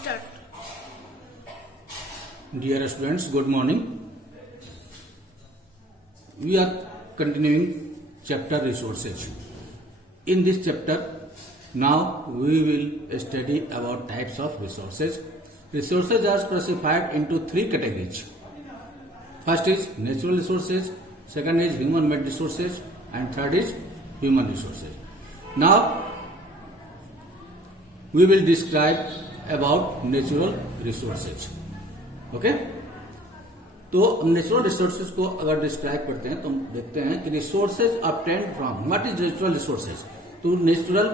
Start. Dear students, good morning. We are continuing chapter resources. In this chapter, now we will study about types of resources. Resources are classified into three categories. First is natural resources, second is human-made resources, and third is human resources. Now, we will describe about natural resources. Okay तो natural resources को अगर describe करते हैं तो हम देखते हैं कि resources obtained from what is natural resources. तो नेचुरल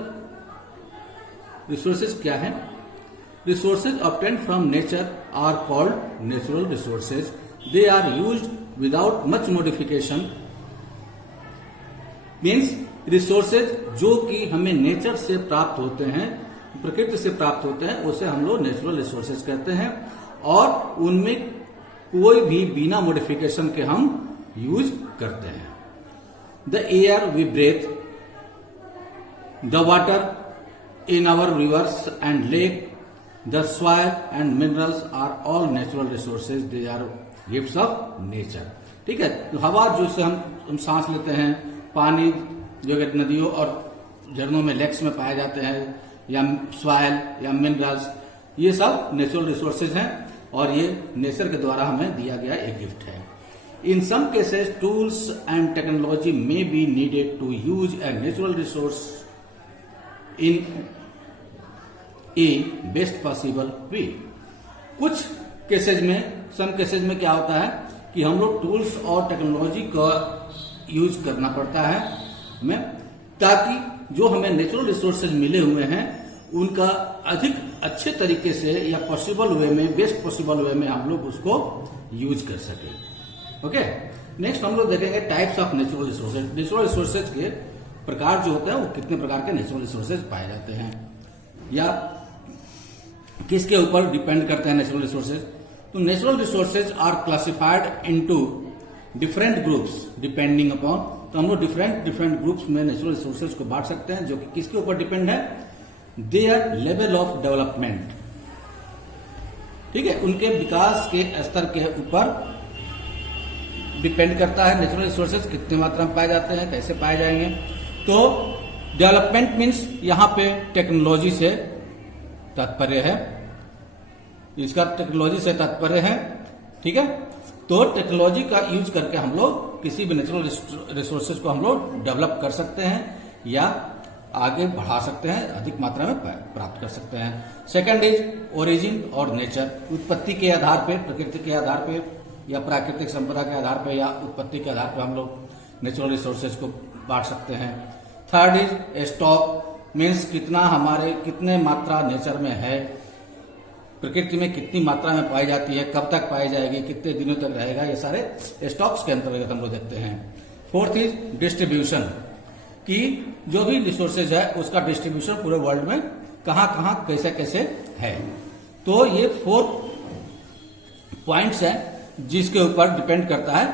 रिसोर्सेज क्या है? Resources obtained from nature are called natural resources. They are used without much modification. Means resources जो कि हमें नेचर से प्राप्त होते हैं, प्रकृति से प्राप्त होते हैं, उसे हम लोग नेचुरल रिसोर्सेज कहते हैं और उनमें कोई भी बिना मॉडिफिकेशन के हम यूज करते हैं। The air we breathe, the water in our rivers and lake, the soil and minerals are all natural resources. They are gifts of nature. ठीक है, तो हवा जो से हम सांस लेते हैं, पानी जो कि नदियों और झरनों में, लेक्स में पाए जाते हैं, या सॉइल या मिनरल्स, ये सब नेचुरल रिसोर्सेज हैं और ये नेचर के द्वारा हमें दिया गया एक गिफ्ट है। In some cases tools and technology may be needed to use a natural resource in a best possible way. कुछ केसेज में, सम केसेज में क्या होता है कि हम लोग टूल्स और टेक्नोलॉजी का यूज करना पड़ता है हमें, ताकि जो हमें नेचुरल रिसोर्सेज मिले हुए हैं उनका अधिक अच्छे तरीके से या पॉसिबल वे में, बेस्ट पॉसिबल वे में हम लोग उसको यूज कर सके। ओके, नेक्स्ट हम लोग देखेंगे types of natural resources. Natural resources के प्रकार जो होते हैं वो कितने प्रकार के नेचुरल रिसोर्सेज पाए जाते हैं या किसके ऊपर डिपेंड करते हैं नेचुरल रिसोर्सेज। तो natural resources are classified into different groups depending upon. तो हम लोग डिफरेंट ग्रुप्स में नेचुरल रिसोर्सेज को बांट सकते हैं जो कि किसके ऊपर डिपेंड है? Their level of development. ठीक है, उनके विकास के स्तर के ऊपर डिपेंड करता है नेचुरल रिसोर्सेज कितनी मात्रा में पाए जाते हैं, कैसे पाए जाएंगे। तो डेवलपमेंट मीन्स यहां पे टेक्नोलॉजी से तात्पर्य है, इसका टेक्नोलॉजी से तात्पर्य है। ठीक है, तो टेक्नोलॉजी का यूज करके हम लोग किसी भी नेचुरल रिसोर्सेज को हम लोग डेवलप कर सकते हैं या आगे बढ़ा सकते हैं, अधिक मात्रा में प्राप्त कर सकते हैं। सेकंड इज ओरिजिन और नेचर। उत्पत्ति के आधार पे, प्रकृति के आधार पे या प्राकृतिक संपदा के आधार पे या उत्पत्ति के आधार पे हम लोग नेचुरल रिसोर्सेज को बांट सकते हैं। थर्ड इज स्टॉक, मीन्स कितने मात्रा नेचर में है, प्रकृति में कितनी मात्रा में पाई जाती है, कब तक पाई जाएगी, कितने दिनों तक रहेगा, ये सारे स्टॉक्स के अंतर्गत हम लोग देखते हैं। फोर्थ इज डिस्ट्रीब्यूशन, कि जो भी रिसोर्सेज है उसका डिस्ट्रीब्यूशन पूरे वर्ल्ड में कहां कहां कैसे कैसे है। तो ये 4 पॉइंट्स हैं जिसके ऊपर डिपेंड करता है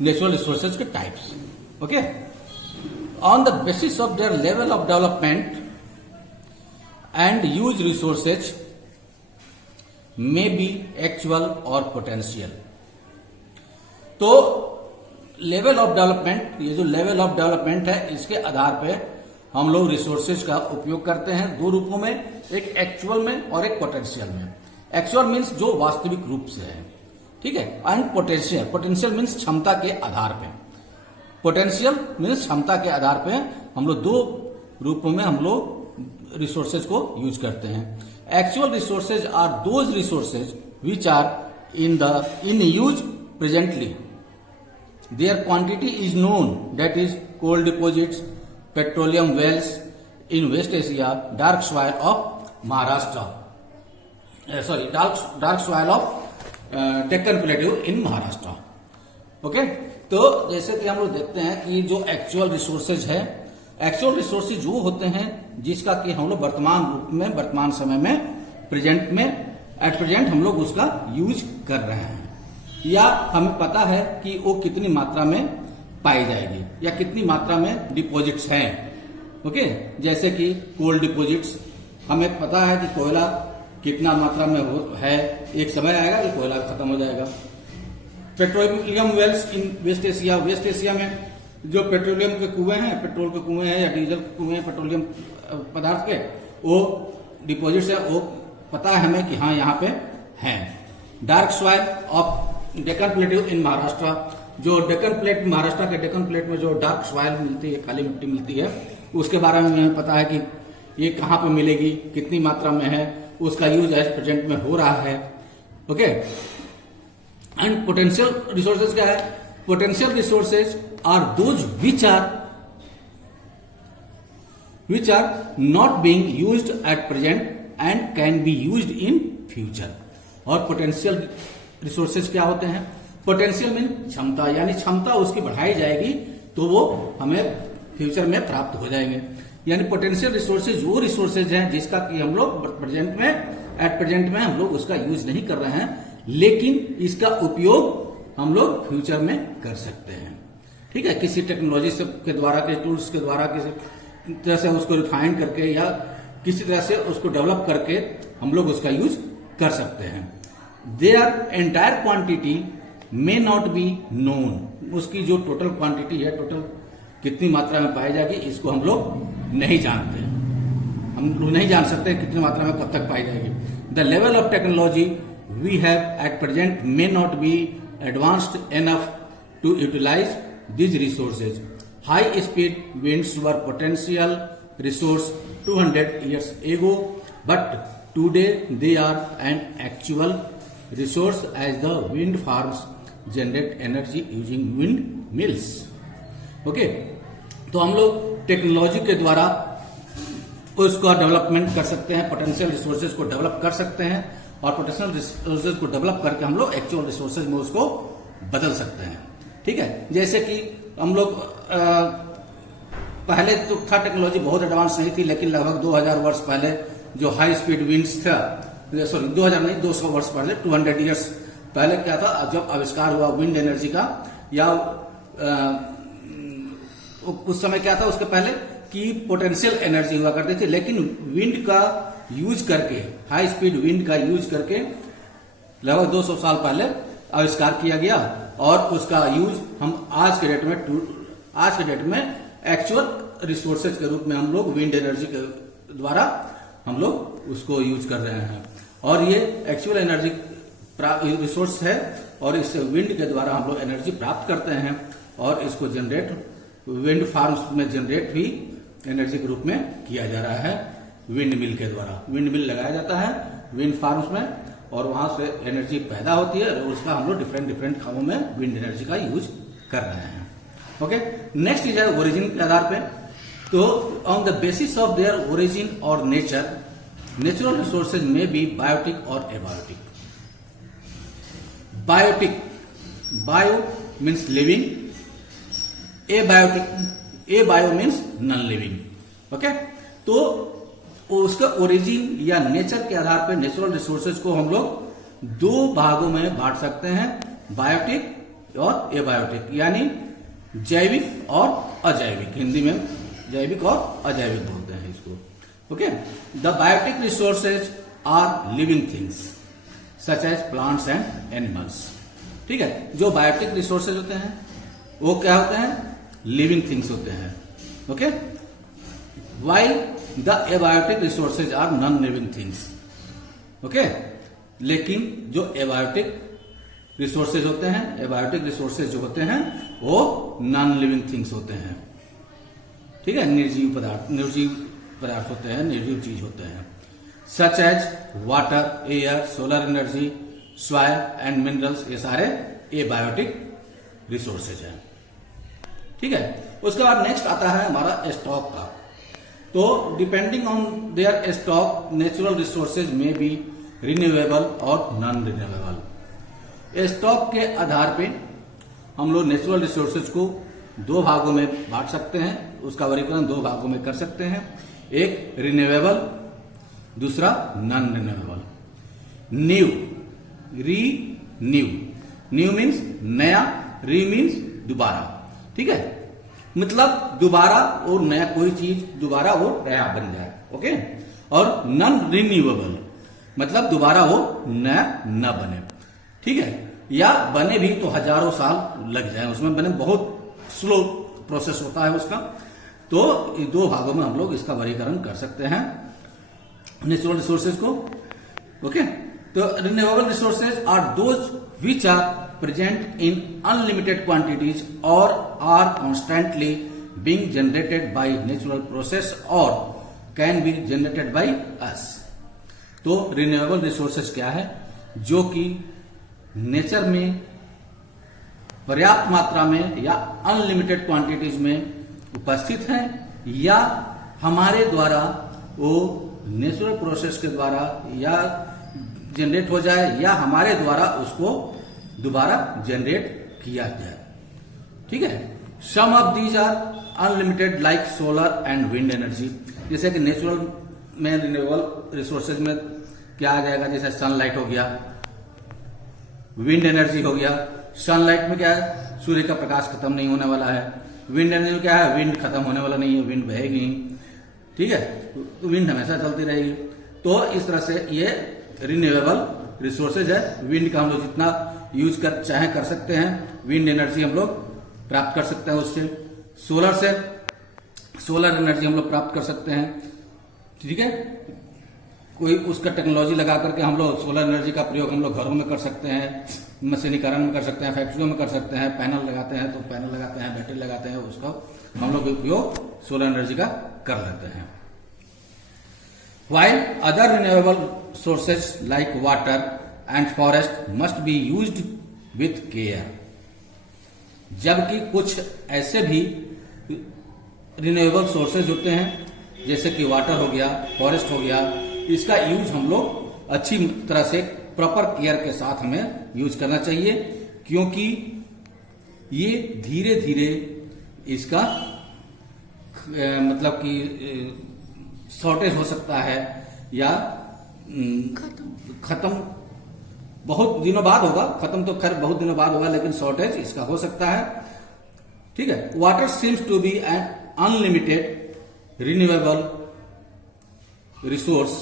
नेचुरल रिसोर्सेज के types. Okay, on the basis of their level of development and use resources may be actual और पोटेंशियल। तो लेवल ऑफ डेवलपमेंट, ये जो लेवल ऑफ डेवलपमेंट है इसके आधार पे हम लोग रिसोर्सेज का उपयोग करते हैं दो रूपों में, एक एक्चुअल में और एक पोटेंशियल में। एक्चुअल मीन्स जो वास्तविक रूप से है, ठीक है, एंड पोटेंशियल मीन्स क्षमता के आधार पे। पोटेंशियल मीन्स क्षमता के आधार पे हम लोग दो रूपों में हम लोग रिसोर्सेज को यूज करते हैं। Actual resources are those resources which are in use presently. Their quantity is known, that is coal deposits, petroleum wells in West Asia, dark soil of Maharashtra. Dark soil of Deccan Plateau in Maharashtra. Okay, तो जैसे कि हम लोग देखते हैं कि जो actual resources है, एक्चुअल रिसोर्सेज वो होते हैं जिसका कि हम लोग वर्तमान रूप में, वर्तमान समय में, एट प्रेजेंट हम लोग उसका यूज कर रहे हैं, या हमें पता है कि वो कितनी मात्रा में पाई जाएगी या कितनी मात्रा में डिपॉजिट्स हैं। ओके, जैसे कि कोल डिपॉजिट्स, हमें पता है कि कोयला कितना मात्रा में है, एक समय आएगा कि कोयला खत्म हो जाएगा। पेट्रोलियम वेल्स इन वेस्ट एशिया, वेस्ट एशिया में जो पेट्रोलियम के कुएं हैं, पेट्रोल के कुएं हैं या डीजल के कुएं हैं, पेट्रोलियम पदार्थ के, वो डिपॉजिट्स है, वो पता है हमें कि हाँ यहाँ पे हैं। Dark soil of Deccan plateau इन महाराष्ट्र, जो डेक्कन प्लेट, महाराष्ट्र के डेक्कन प्लेट में जो डार्क सॉइल मिलती है, काली मिट्टी मिलती है, उसके बारे में हमें पता है कि ये कहाँ पे मिलेगी, कितनी मात्रा में है, उसका यूज एज प्रेजेंट में हो रहा है। ओके, एंड पोटेंशियल रिसोर्सेज क्या है? Potential resources are those which are not being used at present and can be used in future। और पोटेंशियल रिसोर्सेज क्या होते हैं? पोटेंशियल मीन क्षमता, यानी क्षमता उसकी बढ़ाई जाएगी तो वो हमें फ्यूचर में प्राप्त हो जाएंगे। यानी पोटेंशियल रिसोर्सेज वो रिसोर्सेज हैं जिसका कि हम लोग एट प्रेजेंट में हम लोग उसका यूज नहीं कर रहे हैं, लेकिन इसका उपयोग हम लोग फ्यूचर में कर सकते हैं। ठीक है, किसी टेक्नोलॉजी के द्वारा, के टूल्स के द्वारा, किसी तरह से उसको रिफाइन करके या किसी तरह से उसको डेवलप करके हम लोग उसका यूज कर सकते हैं। Their entire quantity may not be known, उसकी जो टोटल क्वांटिटी है, टोटल कितनी मात्रा में पाई जाएगी, इसको हम लोग नहीं जानते, हम लोग नहीं जान सकते कितनी मात्रा में कब तक पाई जाएगी। The level of technology we have at present may not be advanced enough to utilize these resources। High speed winds were potential resource 200 years ago, but today they are an actual resource as the wind farms generate energy using wind mills। Okay, तो हम लोग technology के द्वारा उसका development कर सकते हैं, potential resources को डेवलप कर सकते हैं, और पोटेंशियल रिसोर्सेज को डेवलप करके हम लोग एक्चुअल रिसोर्सेज में उसको बदल सकते हैं। ठीक है, जैसे कि हम लोग पहले तो था, टेक्नोलॉजी बहुत एडवांस नहीं थी, लेकिन लगभग 2000 वर्ष पहले जो हाई स्पीड विंड्स था, सॉरी 2000 नहीं, 200 वर्ष पहले, 200 इयर्स पहले क्या था, जब आविष्कार हुआ विंड एनर्जी का, या उस समय क्या था उसके पहले कि पोटेंशियल एनर्जी हुआ करती थी, लेकिन विंड का यूज करके, हाई स्पीड विंड का यूज करके लगभग 200 साल पहले आविष्कार किया गया, और उसका यूज हम आज के डेट में एक्चुअल रिसोर्सेज के रूप में हम लोग विंड एनर्जी के द्वारा हम लोग उसको यूज कर रहे हैं। और ये एक्चुअल एनर्जी रिसोर्स है, और इस विंड के द्वारा हम लोग एनर्जी प्राप्त करते हैं, और इसको जनरेट विंड फार्म्स में जनरेट भी एनर्जी के रूप में किया जा रहा है विंड मिल के द्वारा। विंड मिल लगाया जाता है विंड फार्म्स में, और वहां से एनर्जी पैदा होती है, और उसका हम लोग डिफरेंट कामों में विंड एनर्जी का यूज कर रहे हैं। ओके, नेक्स्ट चीज है ओरिजिन के आधार पे। तो on the basis of their origin और नेचर, नेचुरल रिसोर्सेज में बी बायोटिक और abiotic. Biotic, bio means living, abiotic, a bio means non living. Okay, तो उसका ओरिजिन या नेचर के आधार पर नेचुरल रिसोर्सेज को हम लोग दो भागों में बांट सकते हैं, बायोटिक और एबायोटिक, यानी जैविक और अजैविक। हिंदी में जैविक और अजैविक बोलते हैं इसको। Okay, the biotic resources are living things such as plants and animals. ठीक है, जो बायोटिक रिसोर्सेज होते हैं वो क्या होते हैं? लिविंग थिंग्स होते हैं। Okay, while the abiotic resources are non living things. Okay, लेकिन जो एबायोटिक रिसोर्सेज होते हैं, एबायोटिक रिसोर्सेज जो होते हैं वो नॉन लिविंग थिंग्स होते हैं। ठीक है, निर्जीव पदार्थ होते हैं, निर्जीव चीज होते हैं, such as water, air, solar energy, soil and minerals, ये सारे एबायोटिक रिसोर्सेज हैं। ठीक है, उसके बाद नेक्स्ट आता है हमारा स्टॉक का। तो depending on their stock, natural resources में भी रिन्यूएबल और नॉन रिन्यूएबल। स्टॉक के आधार पे हम लोग नेचुरल रिसोर्सेज को दो भागों में बांट सकते हैं, उसका वर्गीकरण दो भागों में कर सकते हैं, एक रिन्यूएबल, दूसरा नॉन रिन्यूएबल। न्यू मीन्स नया, री मीन्स दोबारा। ठीक है, मतलब दोबारा और नया, कोई चीज दोबारा वो नया बन जाए। ओके, और नॉन रिन्यूएबल, मतलब दोबारा वो नया न बने, ठीक है, या बने भी तो हजारों साल लग जाए उसमें, बने बहुत स्लो प्रोसेस होता है उसका। तो दो भागों में हम लोग इसका वर्गीकरण कर सकते हैं नेचुरल रिसोर्सेज को। ओके, तो renewable resources are those which are present in unlimited quantities और are constantly being generated by natural process और can be generated by us. तो रिन्यूएबल रिसोर्सेज क्या है? जो कि नेचर में पर्याप्त मात्रा में या अनलिमिटेड क्वांटिटीज में उपस्थित है, या हमारे द्वारा वो नेचुरल प्रोसेस के द्वारा या जनरेट हो जाए, या हमारे द्वारा उसको दोबारा जनरेट किया जाए, ठीक है। Some of these are unlimited like solar and wind energy. जैसे कि नेचुरल में रिन्यूएबल रिसोर्सेज में क्या आ जाएगा, जैसे सनलाइट हो गया, विंड एनर्जी हो गया। सनलाइट में क्या है, सूर्य का प्रकाश खत्म नहीं होने वाला है। विंड एनर्जी में क्या है, विंड खत्म होने वाला नहीं है, विंड बहेगी, ठीक है, तो विंड हमेशा चलती रहेगी। तो इस तरह से ये रिन्यूएबल रिसोर्सेज है। विंड का हम लोग जितना यूज चाहे कर सकते हैं, विंड एनर्जी हम लोग प्राप्त कर सकते हैं उससे। सोलर से सोलर एनर्जी हम लोग प्राप्त कर सकते हैं, ठीक है। कोई उसका टेक्नोलॉजी लगा करके हम लोग सोलर एनर्जी का प्रयोग हम लोग घरों में कर सकते हैं, मशीनीकरण में कर सकते हैं, फैक्ट्रियों में कर सकते हैं, पैनल लगाते हैं तो पैनल लगाते हैं, बैटरी लगाते हैं, उसका हम लोग उपयोग सोलर एनर्जी का कर लेते हैं। While other renewable sources like water and forest must be used with care, जबकि कुछ ऐसे भी रिन्यूएबल सोर्सेज होते हैं जैसे कि वाटर हो गया, फॉरेस्ट हो गया, इसका यूज हम लोग अच्छी तरह से प्रॉपर केयर के साथ हमें यूज करना चाहिए, क्योंकि ये धीरे धीरे इसका मतलब कि शॉर्टेज हो सकता है या खत्म बहुत दिनों बाद होगा। खत्म तो खैर बहुत दिनों बाद होगा, लेकिन शॉर्टेज इसका हो सकता है, ठीक है। Water seems to be an unlimited renewable resource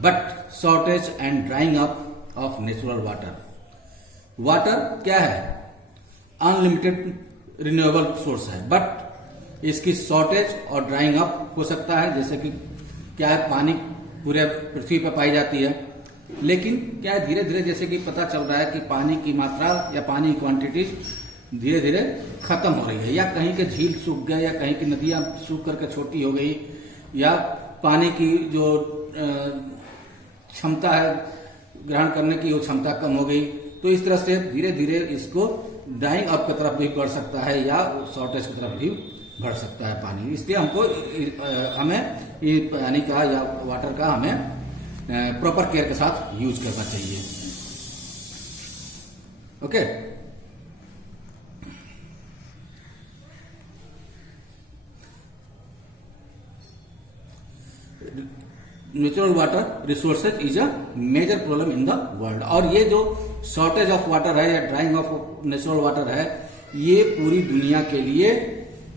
but shortage and drying up of natural water. Water क्या है, अनलिमिटेड रिन्यूएबल सोर्स है, बट इसकी शॉर्टेज और ड्राइंग अप हो सकता है। जैसे कि क्या है, पानी पूरे पृथ्वी पर पाई जाती है, लेकिन क्या है, धीरे धीरे जैसे कि पता चल रहा है कि पानी की मात्रा या पानी की क्वांटिटी धीरे धीरे खत्म हो रही है, या कहीं के झील सूख गए, या कहीं की नदियां सूख करके छोटी हो गई, या पानी की जो क्षमता है ग्रहण करने की वो क्षमता कम हो गई। तो इस तरह से धीरे धीरे इसको ड्राइंग अप की तरफ भी बढ़ सकता है या शॉर्टेज की तरफ भी बढ़ सकता है पानी। इसलिए हमको हमें ये पानी का या वाटर का हमें प्रॉपर केयर के साथ यूज करना चाहिए। Okay, natural water resources is a major problem in the world. और ये जो शॉर्टेज ऑफ वाटर है या ड्राइंग ऑफ नेचुरल वाटर है, ये पूरी दुनिया के लिए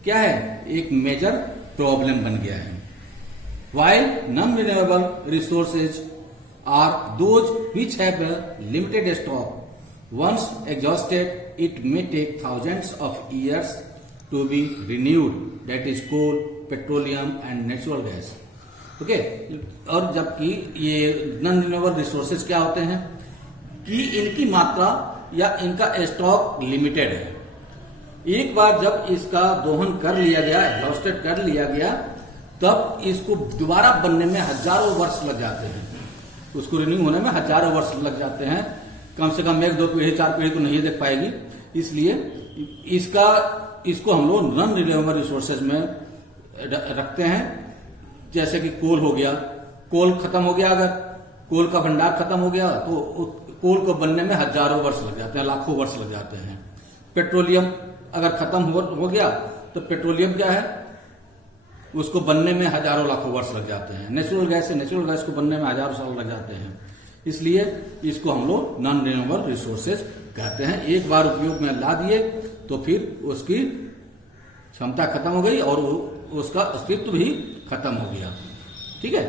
क्या है, एक मेजर प्रॉब्लम बन गया है। While non-renewable resources are those which have a limited stock, once exhausted, it may take thousands of years to be renewed. That is coal, petroleum, and natural gas. Okay? और जबकि ये non renewable resources क्या होते हैं कि इनकी मात्रा या इनका स्टॉक लिमिटेड है। एक बार जब इसका दोहन कर लिया गया, एग्जॉस्टेड कर लिया गया, तब इसको दोबारा बनने में हजारों वर्ष लग जाते हैं, उसको रिन्यू होने में हजारों वर्ष लग जाते हैं। कम से कम 1, 2 पीढ़ी 4 पीढ़ी तो नहीं देख पाएगी। इसलिए इसको हम लोग नॉन रिन्यूएबल रिसोर्सेज में रखते हैं। जैसे कि कोल हो गया, कोल खत्म हो गया, अगर कोल का भंडार खत्म हो गया तो कोल को बनने में हजारों वर्ष लग जाते हैं, लाखों वर्ष लग जाते हैं। पेट्रोलियम अगर खत्म हो गया तो पेट्रोलियम क्या है, उसको बनने में हजारों लाखों वर्ष लग जाते हैं। नेचुरल गैस है, नेचुरल गैस को बनने में हजारों साल लग जाते हैं। इसलिए इसको हम लोग नॉन रिन्यूएबल रिसोर्सेज कहते हैं। एक बार उपयोग में ला दिए तो फिर उसकी क्षमता खत्म हो गई और उसका अस्तित्व भी खत्म हो गया। ठीक है,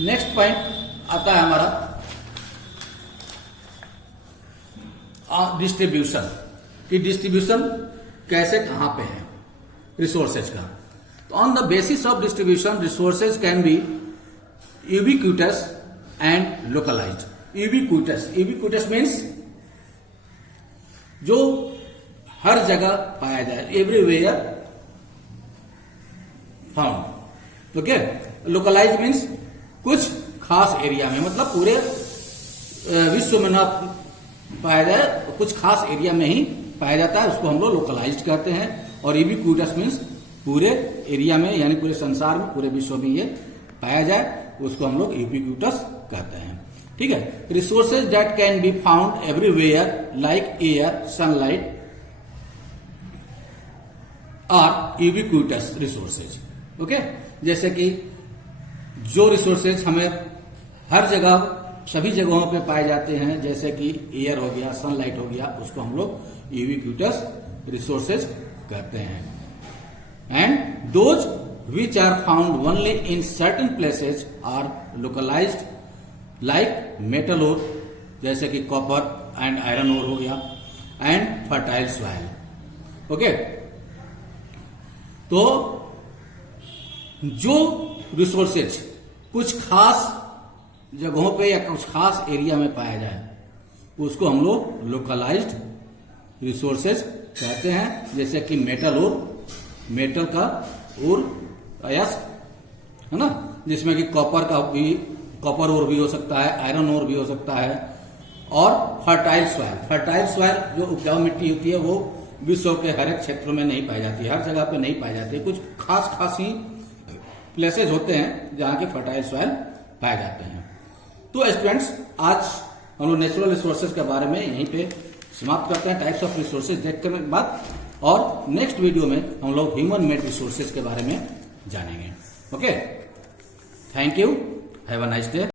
नेक्स्ट पॉइंट, आता है हमारा डिस्ट्रीब्यूशन, कि डिस्ट्रीब्यूशन कैसे कहां पे है रिसोर्सेज का। तो on the basis of distribution resources can be ubiquitous and localised. Ubiquitous means जो हर जगह पाया जाए, everywhere found. Okay. Localised means कुछ खास एरिया में, मतलब पूरे विश्व में ना पाया जाए, कुछ खास एरिया में ही पाया जाता है, उसको हम लोग लोकलाइज्ड कहते हैं। और यूबिक्यूटस मीन्स पूरे एरिया में, यानी पूरे संसार में, पूरे विश्व में ये पाया जाए, उसको हम लोग यूबिक्यूटस कहते हैं। ठीक है। Resources that can be found everywhere like air, sunlight are ubiquitous resources. Okay. जैसे कि जो रिसोर्सेज हमें हर जगह, सभी जगहों पे पाए जाते हैं, जैसे कि एयर हो गया, सनलाइट हो गया, उसको हम लोग यूबिक्यूटस रिसोर्सेज कहते हैं। And those which are found only in certain places are localised like metal ore, जैसे कि कॉपर एंड आयरन ओर हो गया, एंड फर्टाइल सॉइल। ओके। तो जो रिसोर्सेज कुछ खास जगहों पे या कुछ खास एरिया में पाया जाए, उसको हम लोग लोकलाइज्ड रिसोर्सेज कहते हैं। जैसे कि मेटल ओर, मेटल का ओर अयस्क है ना, जिसमें कि कॉपर ओर भी हो सकता है, आयरन ओर भी हो सकता है। और फर्टाइल सॉइल जो उपजाऊ मिट्टी होती है, वो विश्व के हर एक क्षेत्र में नहीं पाई जाती, हर जगह पे नहीं पाई जाती, कुछ खास ही प्लेसेज होते हैं जहां के फर्टाइल सॉइल पाए जाते हैं। तो स्टूडेंट्स, आज हम लोग नेचुरल रिसोर्सेज के बारे में यहीं पे समाप्त करते हैं, टाइप्स ऑफ रिसोर्सेज देखने के बाद। और नेक्स्ट वीडियो में हम लोग ह्यूमन मेड रिसोर्सेज के बारे में जानेंगे। Okay, thank you, have a nice day.